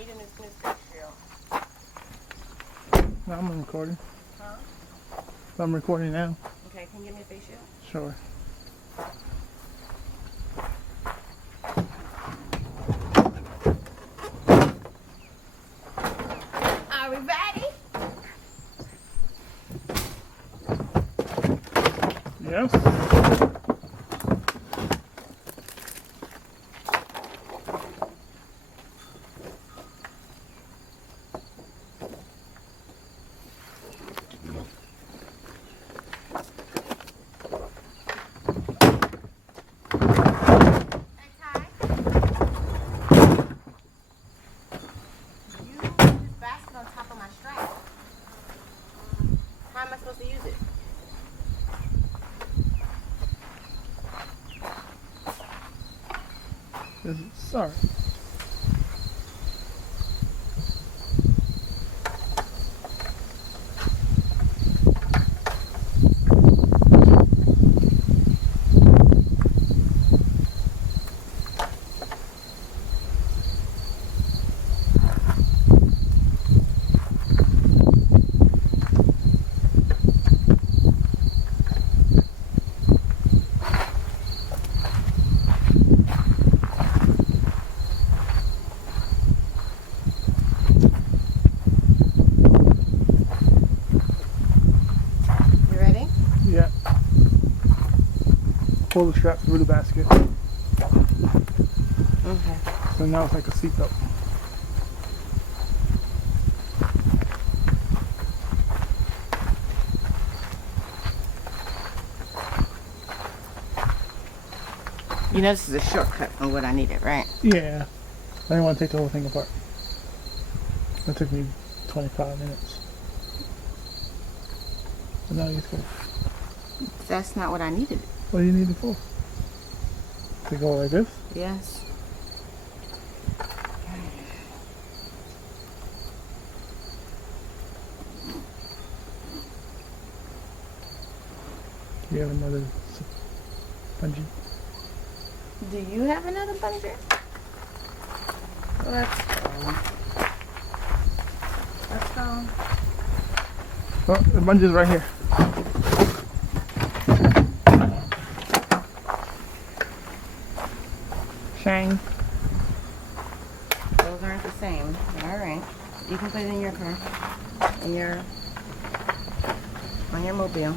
need a new face shield. No, I'm recording. Huh? I'm recording now. Okay, can you give me a face shield? Sure. Are we ready? Yes. How am I supposed to use it? Sorry. You ready? Yeah. Pull the strap through the basket. Okay. So now it's like a seatbelt. You know this is a shortcut on what I needed, right? Yeah. I didn't want to take the whole thing apart. It took me 25 minutes. So now you go. That's not what I needed. What do you need it for? To go like this? Yes. You have another bungee? Do you have another bungee? Let's go. Let's go. Oh, the bungee's right here. Shang. Those aren't the same. Alright. You can put it in your car. On your mobile.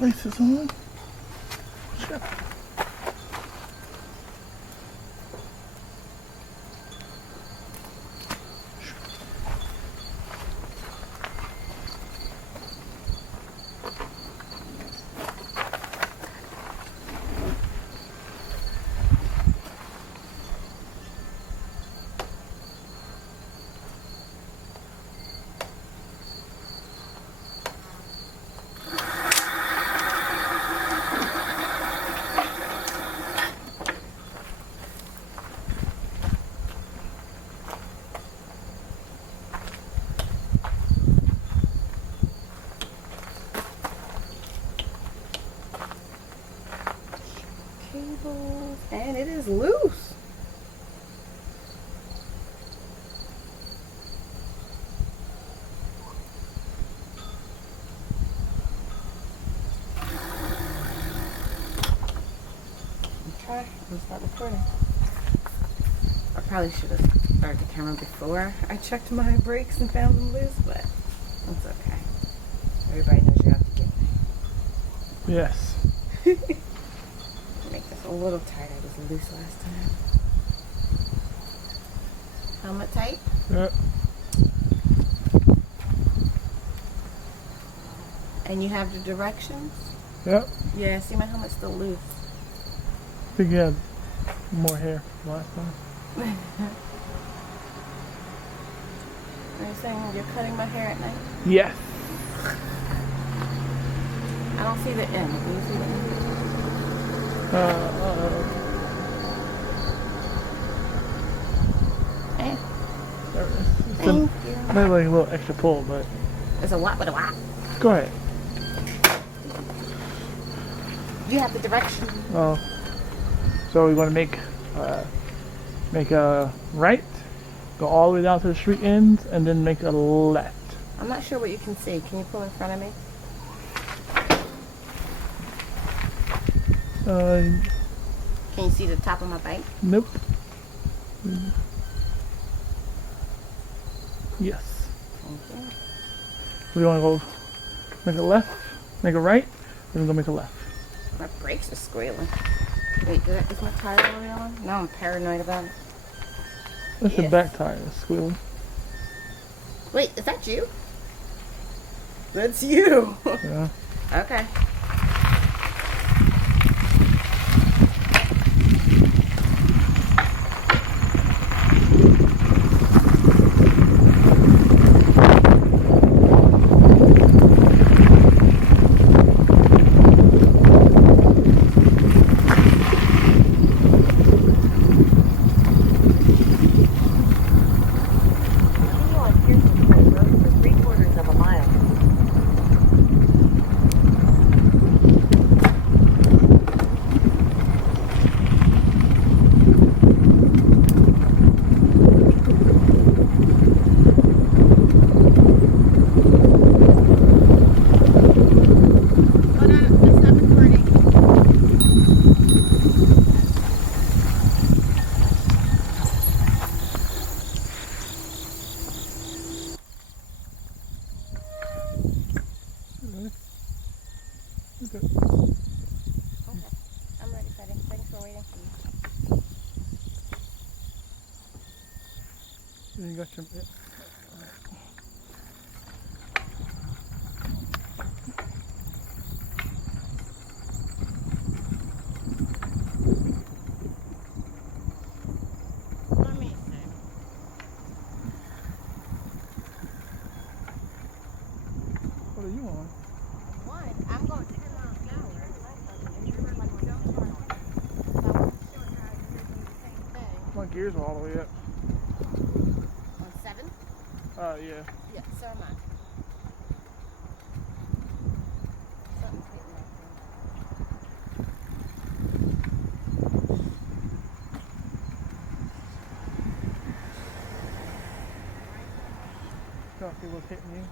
Laces on. Sure. Cables. And it is loose. Okay, let's start recording. I probably should have started the camera before I checked my brakes and found them loose, but that's okay. Everybody knows you're out to get me. Yes. Make this a little tight. I was loose last time. Helmet tight. Yep. And you have the directions? Yep. Yeah, see my helmet's still loose. I think you had more hair last time. Are you saying you're cutting my hair at night? Yes. I don't see the end. Do you see the end? Might like a little extra pull, but There's a what with a what? go ahead. You have the direction. Oh, so we want to make a right, go all the way down to the street ends, and then make a left. I'm not sure what you can see. Can you pull in front of me? Can you see the top of my bike? Nope. Yes. Okay. We want to go make a left, make a right, then we go make a left. My brakes are squealing. Wait, is my tire already on? No, I'm paranoid about it. That's the Yes. back tire that's squealing. Wait, is that you? That's you. Yeah. Okay. Continue on Pearson Point Road for 3/4 of a mile. Hold on, let's stop recording. Okay. Okay, I'm ready, Betty. Thanks for waiting for me. You got your. Yeah. Let me see. What are you on? One, I'm going 10 miles an hour. And you were like, don't turn on. So I wasn't sure how you're doing the same thing. My gears are all the way up. On 7? Yeah. Yeah, so am I. Something's getting that thing. Don't see what's hitting you.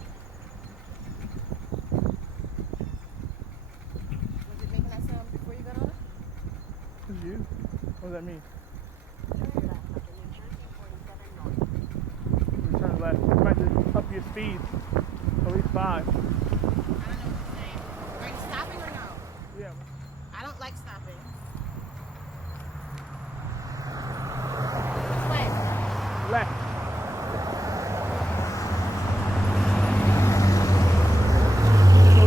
Was it making that sound before you got on it? Who's you? What does that mean? You turn left. You might just up your speed. At least 5. I don't know what you're saying. Are you stopping or no? Yeah. I don't like stopping. Which way? Left.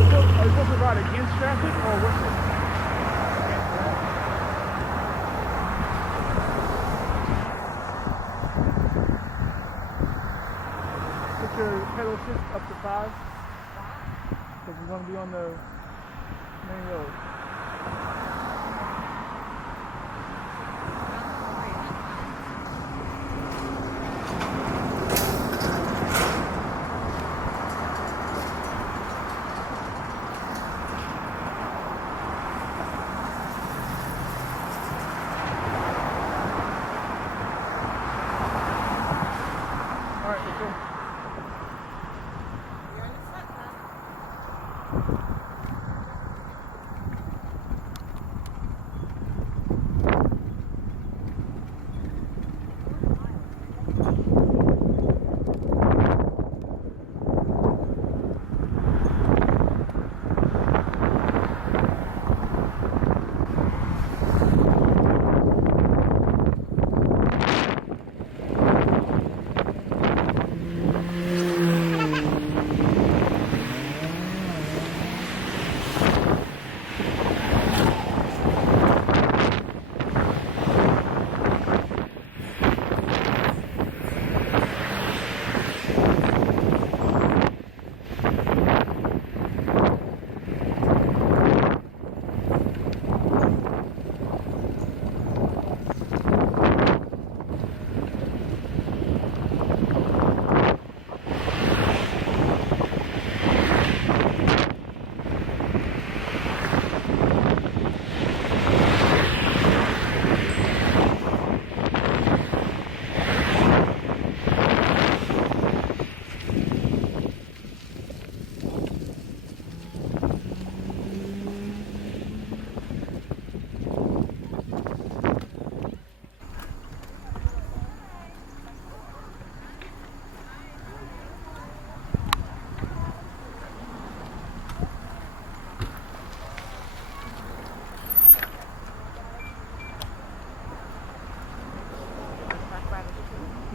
So are we supposed to ride against traffic or with it? Against traffic. Put your pedal assist up to 5. Because we're going to be on the main road.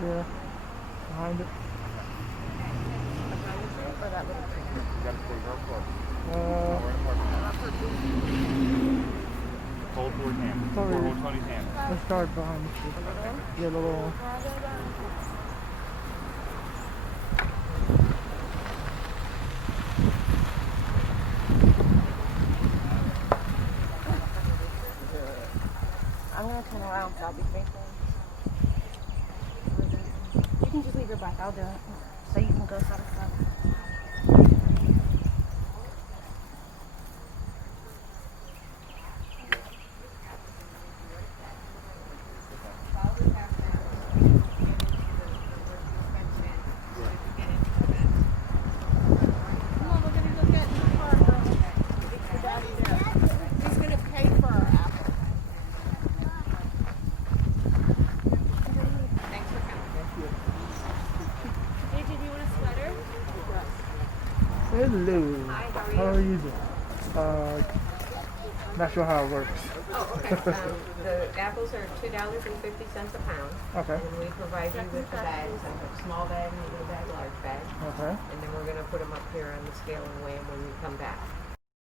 there, behind it. Or that little tree? Hold Ford's hand. Sorry. Or hold Tony's hand. Let's start behind the tree. Yeah, the little one. I'm gonna turn around so I'll be faithful. You can just leave your bike, I'll do it. So you can go side to side. He's gonna pay for our apple. Thanks for coming. Hey, did you want a sweater? Hello. Hi, How are you doing? Not sure how it works. Oh, okay. The apples are $2.50 a pound. Okay. And we provide you with the bags. I have a small bag, medium bag, large bag. Okay. And then we're gonna put them up here on the scale and weigh them when we come back.